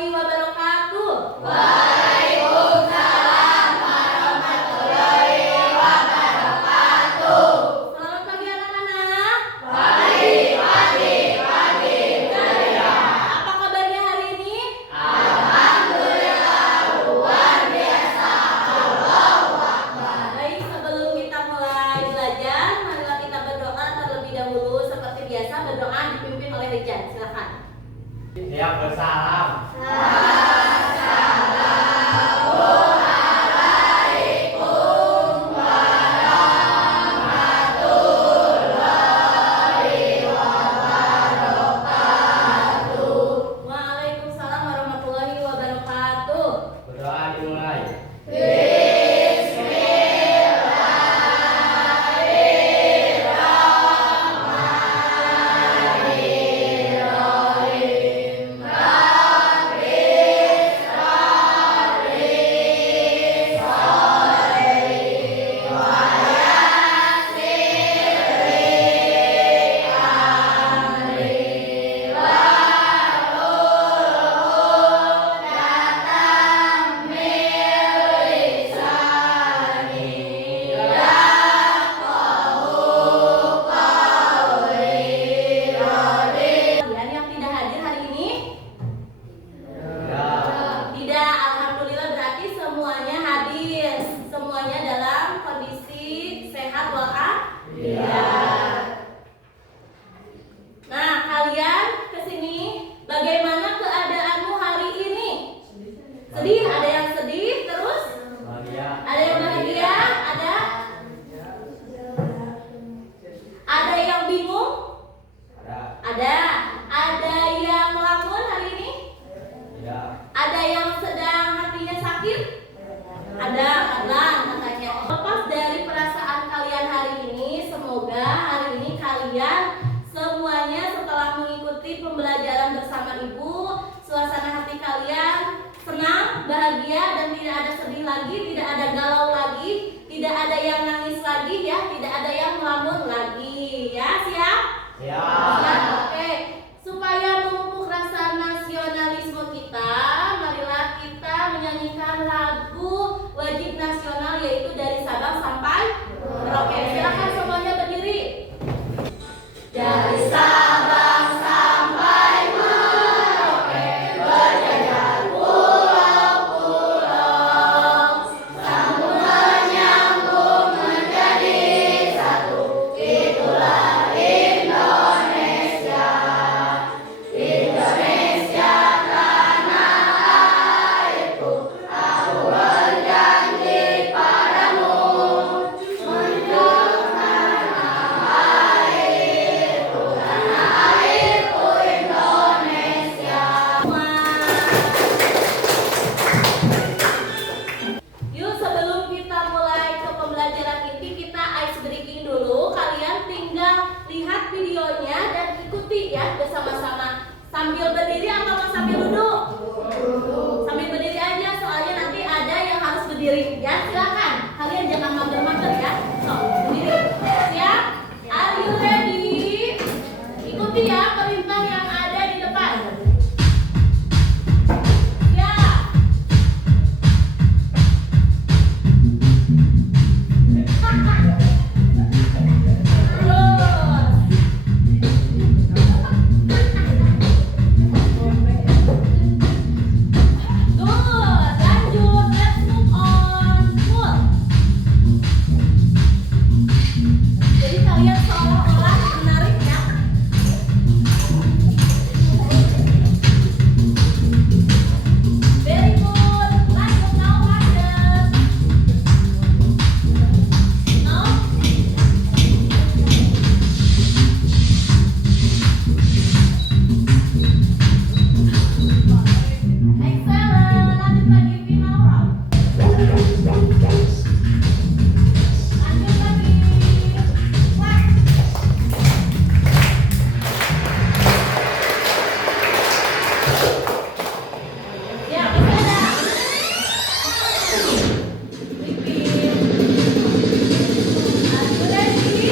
warahmatullahi wabarakatuh. Waalaikumsalam warahmatullahi wabarakatuh. Selamat pagi anak-anak. Pagi. Jaya. Apa kabarnya hari ini? Alhamdulillah luar biasa. Allahu Akbar. Baik, sebelum kita mulai belajar, marilah kita berdoa terlebih dahulu. Seperti biasa, berdoa dipimpin oleh Rijan. Silakan. Siap bersalam. Waalaikumsalam warahmatullahi wabarakatuh. Berdoa dimulai. Kalian yang tidak hadir hari ini? Ya. Tidak, alhamdulillah berarti semuanya hadir. Semuanya dalam kondisi sehat walafiat. Nah, kalian kesini, bagaimana keadaanmu hari ini? Sedih? Ada yang sedih? Terus? Bahagia. Ada yang bahagia? Ada yang bingung? Ada. Ada yang melamun hari ini? Tidak. Ada yang sedang hatinya sakit? Ada, Adlan katanya. Lepas dari perasaan kalian hari ini, semoga hari ini kalian semuanya setelah mengikuti pembelajaran bersama ibu, suasana hati kalian senang, bahagia, dan tidak ada sedih lagi, tidak ada galau lagi, tidak ada yang nangis lagi ya, tidak ada yang melamun lagi. Ya, siap? Siap. Oke, supaya memupuk rasa nasionalisme kita, marilah kita menyanyikan lagu wajib nasional yaitu dari Sabang sampai Merauke. Silakan semuanya berdiri. Dari Sabang sampai Merauke, berjajar pulau-pulau, sambung menyambung menjadi satu. Itulah Indonesia. Indonesia tanah airku, aku berjanji padamu, untuk tanah airku Indonesia. Yuk, sebelum kita mulai ke pembelajaran inti, kita ice breaking dulu. Kalian tinggal lihat videonya dan ikuti ya bersama-sama. Sambil berdiri atau mau sambil duduk? Sambil berdiri aja, soalnya nanti ada yang harus berdiri. Ya, silakan. Kalian jangan mager-mager ya. So, berdiri. Siap? Are you ready? Ikuti ya perintah yang ada di depan. Siap? Lanjut, let's move on. Cool. Jadi kalian seolah-olah menarik ya. Very good. Lanjut, now lanjut. Now. Excellent. Lanjut lagi, final round. Lanjut lagi. Wah. Ya, masih ada. Repeat. Are you ready?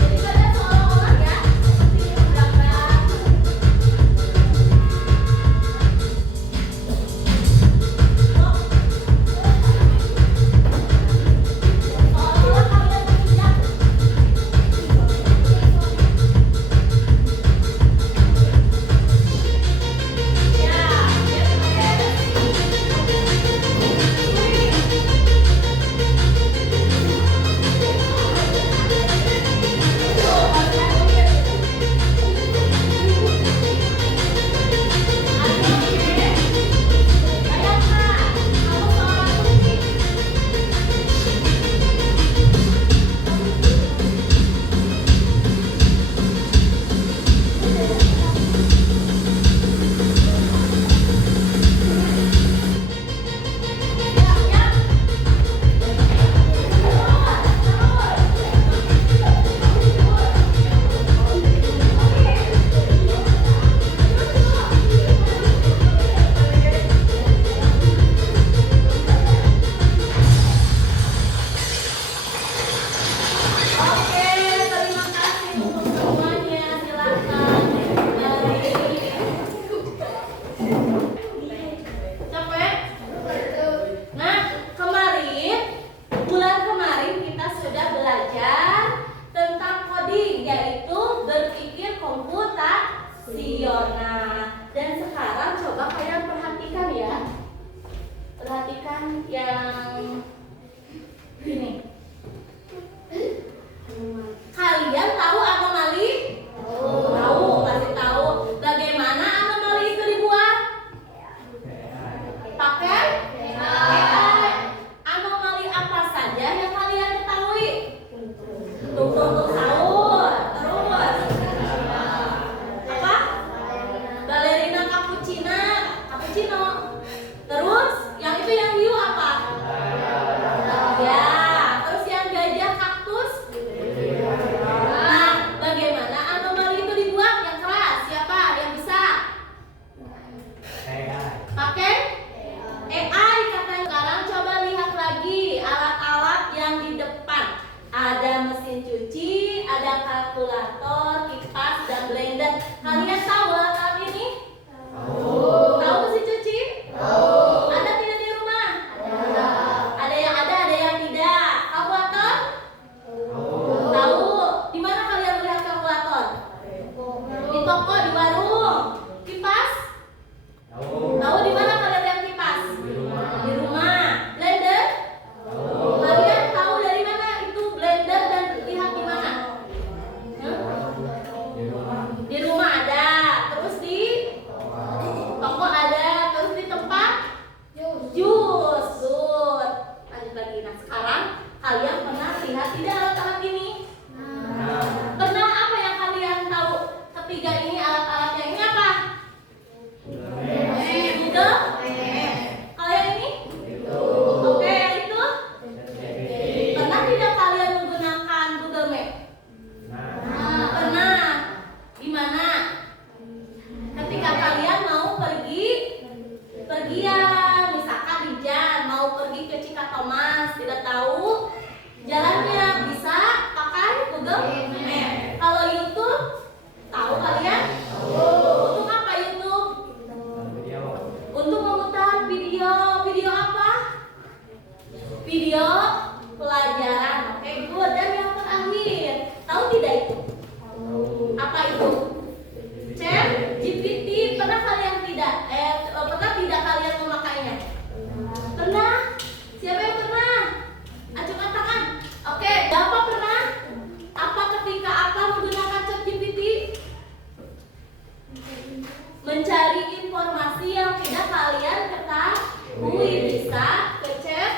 Jadi kalian seolah-olah ya, seperti kalkulator, kipas, dan blender. Kalian tahu alat ini? Tahu. Tahu mesin cuci? Tahu. Ada tidak di rumah? Ada. Ada yang tidak. Kalkulator? Tahu. Di mana kalian melihat kalkulator? Di toko, di warung. Kipas? Tahu di mana kalian lihat kipas? Di rumah. Blender? Kalian tahu dari mana itu blender dan lihat di mana? Di rumah ada. Terus di toko ada. Terus di tempat jus. Good. Lanjut lagi. Nah sekarang kalian pernah lihat tidak alat-alat ini? Pernah apa yang kalian tahu? Ketiga ini alat-alatnya ini apa? Google? Kalian ini? Oke, itu? Pernah tidak kalian menggunakan Google Map? Pernah. Di mana? Ketika kalian mau pergian, misalkan di Jan, mau pergi ke Cikatomas, tidak tahu jalannya, bisa pakai Google Map. Kalau YouTube, tahu kalian? Untuk apa YouTube? Untuk memutar video. Video apa? Video pelajaran. Oke, good. Dan yang terakhir, tahu tidak itu? Apa itu? Chat GPT. Pernah kalian tidak? Pernah tidak kalian memakainya? Pernah? Siapa yang pernah? Ayo katakan. Oke, Bapak pernah? Apa ketika apa menggunakan Chat GPT? Mencari informasi yang tidak kalian ketahui, bisa ke Chat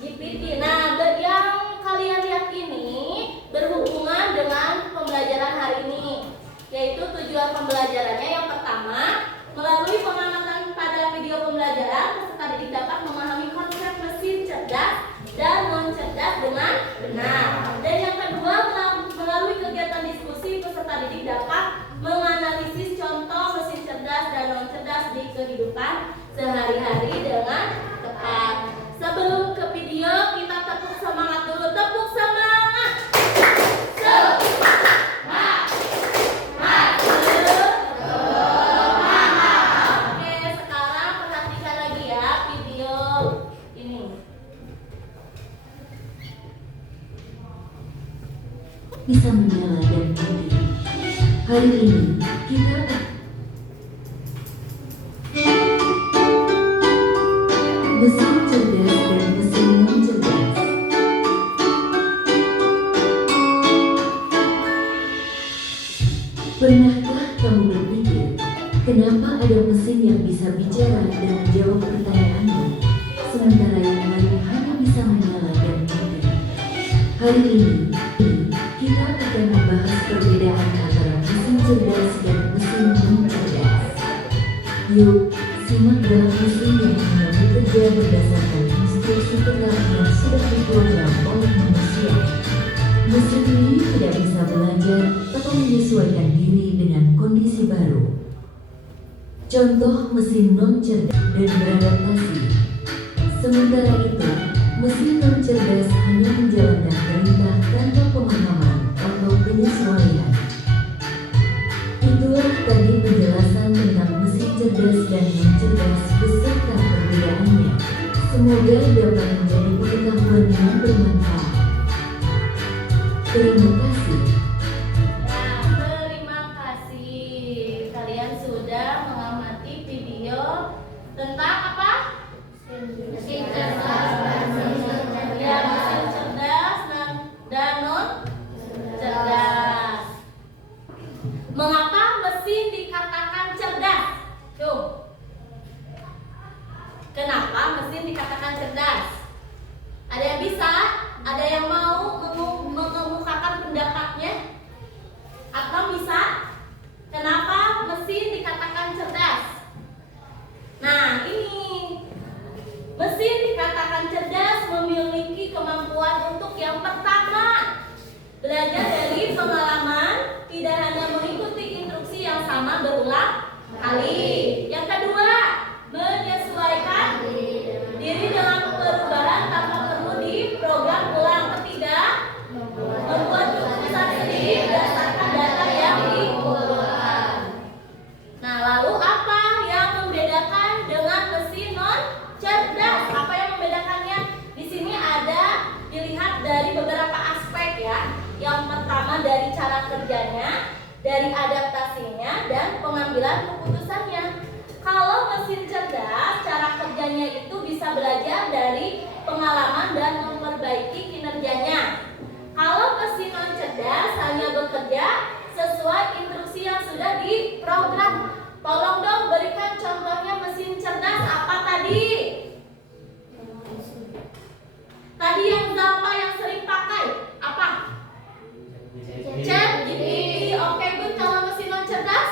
GPT. Nah, yang kalian lihat ini berhubungan dengan pembelajaran hari ini, yaitu tujuan pembelajarannya yang pertama, melalui pengamatan pada video pembelajaran, peserta didik dapat memahami konsep mesin cerdas dan non cerdas dengan benar. Dan yang kedua, melalui kegiatan diskusi, peserta didik dapat menganalisis contoh mesin cerdas dan non cerdas di kehidupan sehari-hari dengan tepat. Sebelum ke video, kita tepuk semangat dulu. Tepuk semangat. Oke, sekarang perhatikan lagi ya video ini. Bisa menyala dan mati. Hari ini kita mesin cerdas dan mesin non cerdas. Pernahkah kamu berpikir kenapa ada mesin yang bisa bicara dan menjawab pertanyaanmu, sementara yang lain hanya bisa menyala dan mati? Hari ini kita akan membahas perbedaan antara mesin cerdas dan mesin non cerdas. Yuk, simak dalam mesin yang hanya bekerja berdasarkan instruksi tetap yang sudah diprogram oleh manusia. Mesin ini tidak bisa belajar atau menyesuaikan diri dengan kondisi baru. Contoh mesin non cerdas dan beradaptasi. Sementara itu, mesin non cerdas hanya menjalankan perintah tanpa pemahaman atau penyesuaian. Itulah tadi penjelasan tentang mesin cerdas dan non cerdas beserta perbedaannya. Semoga dapat menjadi pengetahuan yang bermanfaat. Terima kasih. Nah, terima kasih. Kalian sudah mengamati video tentang apa? Mesin cerdas dan mesin cerdas. Ya, mesin cerdas dan non cerdas. Mengapa mesin dikatakan cerdas? Tuh. Kenapa mesin dikatakan cerdas? Ada yang bisa? Ada yang mau mengemukakan pendapatnya? Atau bisa? Kenapa mesin dikatakan cerdas? Nah, ini mesin dikatakan cerdas memiliki kemampuan untuk yang pertama, belajar dari pengalaman, tidak hanya mengikuti instruksi yang sama berulang kali. Yang kedua, menyesuaikan diri dengan perubahan tanpa perlu diprogram ulang. Ketiga, membuat keputusan sendiri dan dari adaptasinya dan pengambilan keputusannya. Kalau mesin cerdas, cara kerjanya itu bisa belajar dari pengalaman dan memperbaiki kinerjanya. Kalau mesin non cerdas hanya bekerja sesuai instruksi yang sudah diprogram. Tolong dong berikan contohnya mesin cerdas apa tadi? Tadi yang Zalpa yang sering pakai apa? ChatGPT. Oke, good. Kalau mesin non cerdas?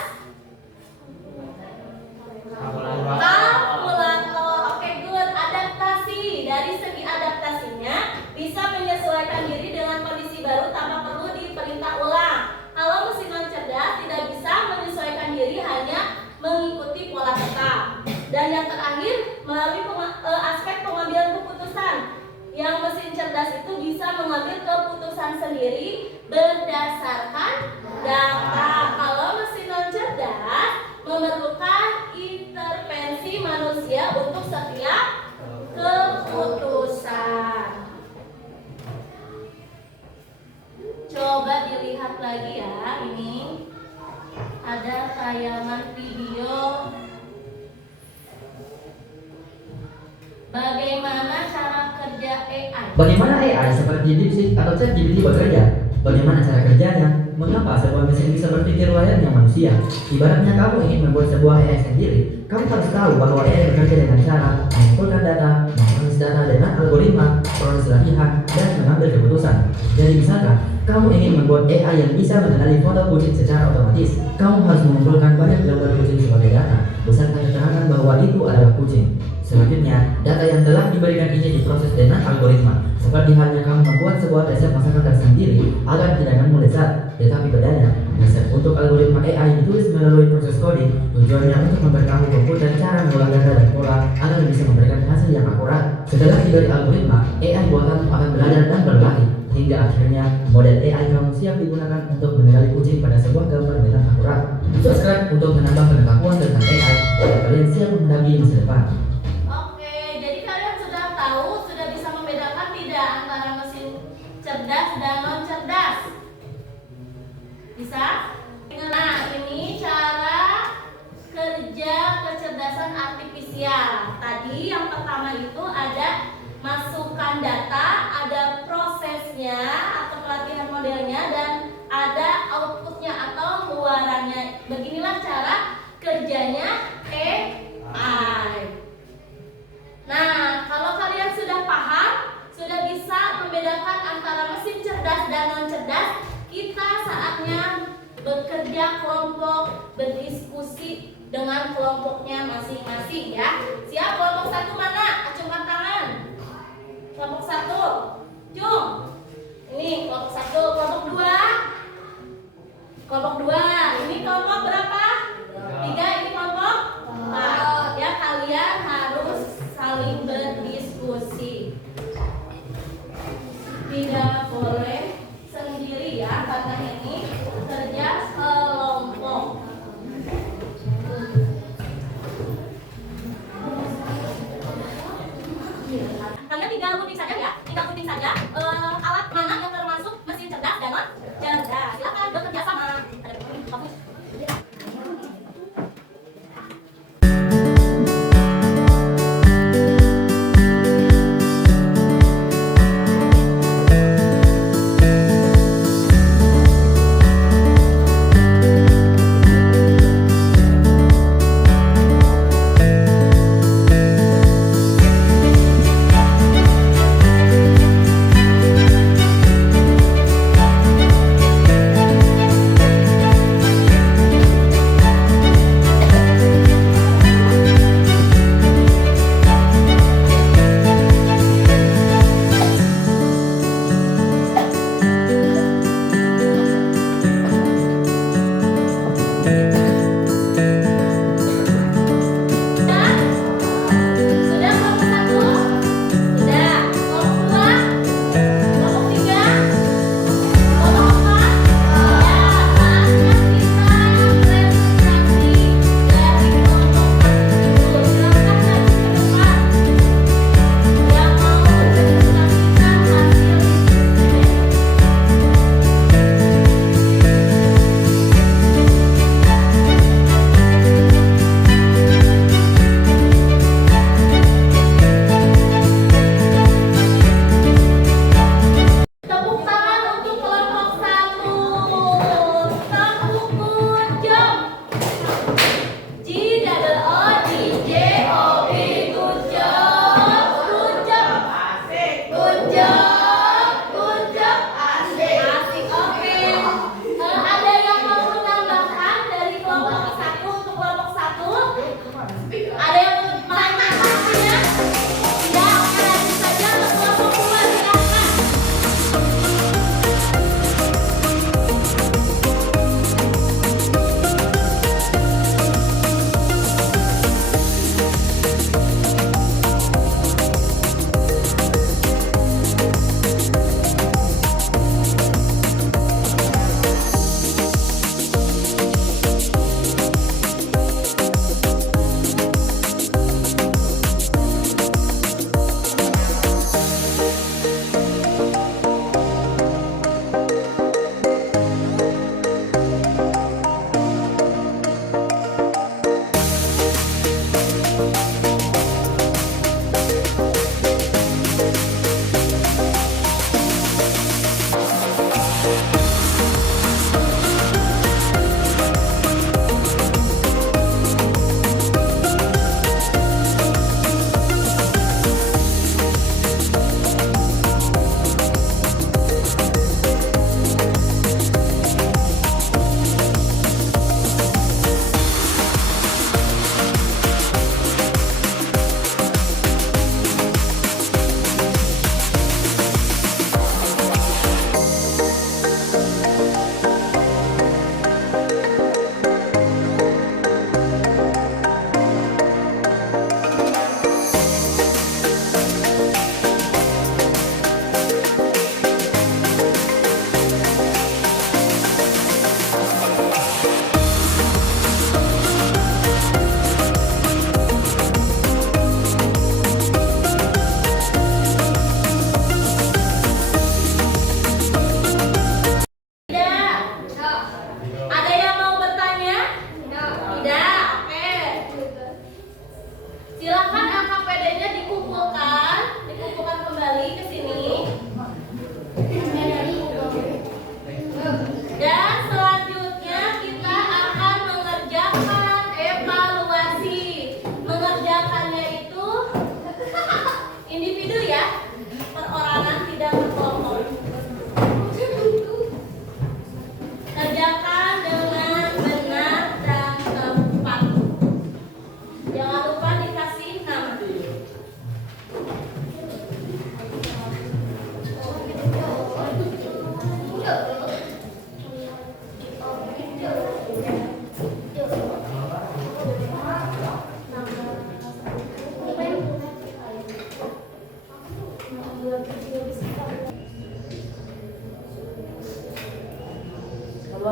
Kalkulator. Oke, good. Adaptasi. Dari segi adaptasinya bisa menyesuaikan diri dengan kondisi baru tanpa perlu diperintah ulang. Kalau mesin non cerdas tidak bisa menyesuaikan diri, hanya mengikuti pola tetap. Dan yang terakhir, melalui aspek pengambilan keputusan. Yang mesin cerdas itu bisa mengambil keputusan sendiri berdasarkan data. Kalau mesin non cerdas memerlukan intervensi manusia untuk setiap keputusan. Coba dilihat lagi ya, ini ada tayangan video bagaimana cara kerja AI. Bagaimana AI seperti DeepSeek atau ChatGPT bekerja? Bagaimana cara kerjanya? Mengapa sebuah mesin bisa berpikir layaknya manusia? Ibaratnya kamu ingin membuat sebuah AI sendiri, kamu harus tahu bahwa AI bekerja dengan cara mengumpulkan data, menganalisis data dengan algoritma, proses latihan, dan mengambil keputusan. Jadi misalkan, kamu ingin membuat AI yang bisa mengenali foto kucing secara otomatis, kamu harus mengumpulkan banyak gambar kucing sebagai data, beserta keterangan bahwa itu adalah kucing. Selanjutnya, data yang telah diberikan ini diproses dengan algoritma. Seperti halnya kamu membuat sebuah resep masakan tersendiri agar hidanganmu lezat, tetapi bedanya, resep untuk algoritma AI ditulis melalui proses coding. Tujuannya untuk memberitahu komputer cara mengolah data dan pola agar bisa memberikan hasil yang akurat. Setelah diberi algoritma, AI buatanmu akan belajar dan berlatih hingga akhirnya model AI kamu siap digunakan untuk mengenali kucing pada sebuah gambar dengan akurat. Subscribe untuk menambah pengetahuan tentang AI agar kalian siap menghadapi masa depan. Cerdas dan non cerdas. Bisa? Nah, ini cara kerja kecerdasan artifisial. Tadi yang pertama itu ada masukkan data, ada prosesnya atau pelatihan modelnya, dan ada outputnya atau keluarannya. Beginilah cara kerjanya AI. Nah, kalau kalian sudah paham, sudah bisa membedakan antara mesin cerdas dan non cerdas, kita saatnya bekerja kelompok, berdiskusi dengan kelompoknya masing-masing ya. Siap? Kelompok satu mana? Acungkan tangan. Kelompok satu, cung. Ini kelompok satu. Kelompok dua, kelompok dua. Ini kelompok berapa? Tiga. Ini kelompok empat. Ya, kalian harus saling berdiskusi. Tidak boleh sendiri ya, karena ini kerja kelompok. Kalian tinggal gunting saja ya, alat mana yang termasuk mesin cerdas dan non cerdas. Silakan bekerja sama.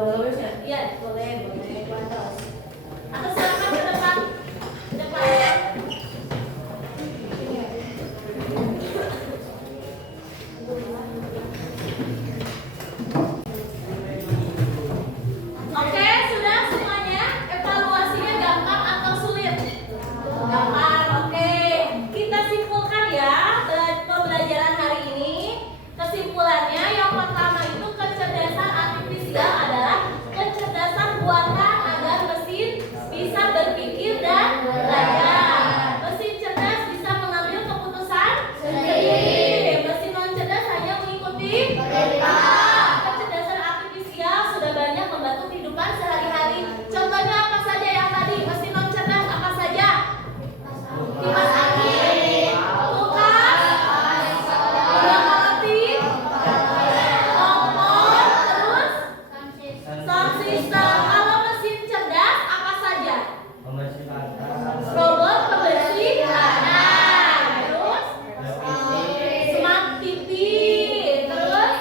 Iya, boleh. Atau silakan ke depan. Depan. Oke, sudah semuanya? Evaluasinya gampang atau sulit? Gampang, oke. Kita simpulkan ya pembelajaran hari ini. Kesimpulannya yang pertama itu kecerdasan artifisial adalah kecerdasan buatan agar mesin bisa berpikir dan belajar. Mesin cerdas bisa mengambil keputusan sendiri. Mesin non cerdas hanya mengikuti perintah. Kecerdasan artifisial sudah banyak membantu kehidupan sehari-hari. Contohnya apa saja yang tadi? Mesin non cerdas apa saja? Kipas angin, kulkas, lokomotif, kompor, terus sound system. Kalau mesin cerdas apa saja? Pembersih Robot pembersih tanah, terus smart TV, terus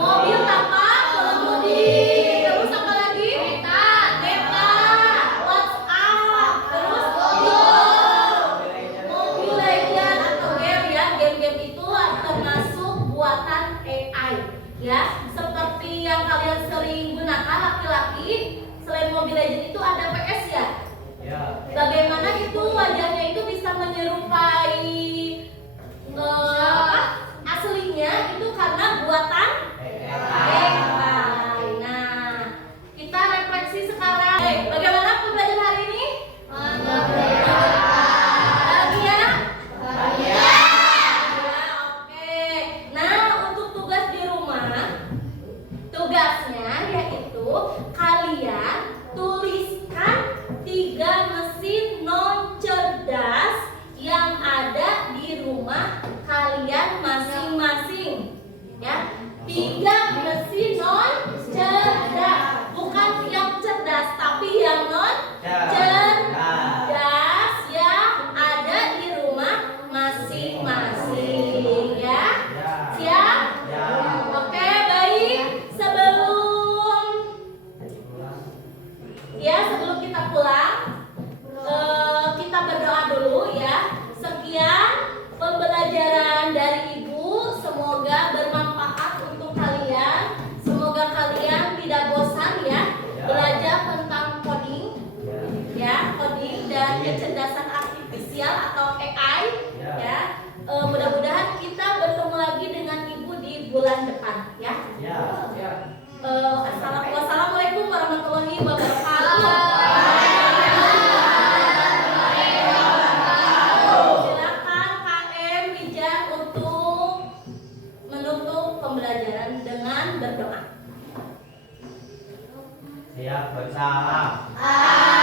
mobil tanpa pengemudi, terus apa lagi? Neta, WhatsApp, terus Mobile Legends atau game ya. Game-game itu termasuk buatan AI ya. Seperti yang kalian sering gunakan laki-laki, selain Mobile Legends itu ada PS ya. Ya. Bagaimana itu wajahnya itu bisa menyerupai aslinya itu karena buatan AI. Nah, kita refleksi sekarang. Bagaimana pembelajaran hari ini? Bahagia? Ya, oke. Nah, untuk tugas di rumah, tugasnya yaitu kalian tuliskan 3 mesin non cerdas yang ada di rumah kalian masing-masing. Ya, 3 mesin non cerdas, bukan yang cerdas tapi yang non cerdas yang ada di rumah masing-masing ya. Siap? Oke, baik. Sebelum kita pulang, kita berdoa dulu ya. Sekian pembelajaran dari Ibu, semoga bermanfaat untuk kalian. Semoga kalian tidak bosan ya belajar tentang coding ya, coding dan kecerdasan artifisial atau AI ya. Mudah-mudahan kita bertemu lagi dengan Ibu di bulan depan ya. Wassalamualaikum warahmatullahi wabarakatuh. Silakan KM Wijan untuk menutup pembelajaran dengan berdoa. Siap, bersalam. Amin.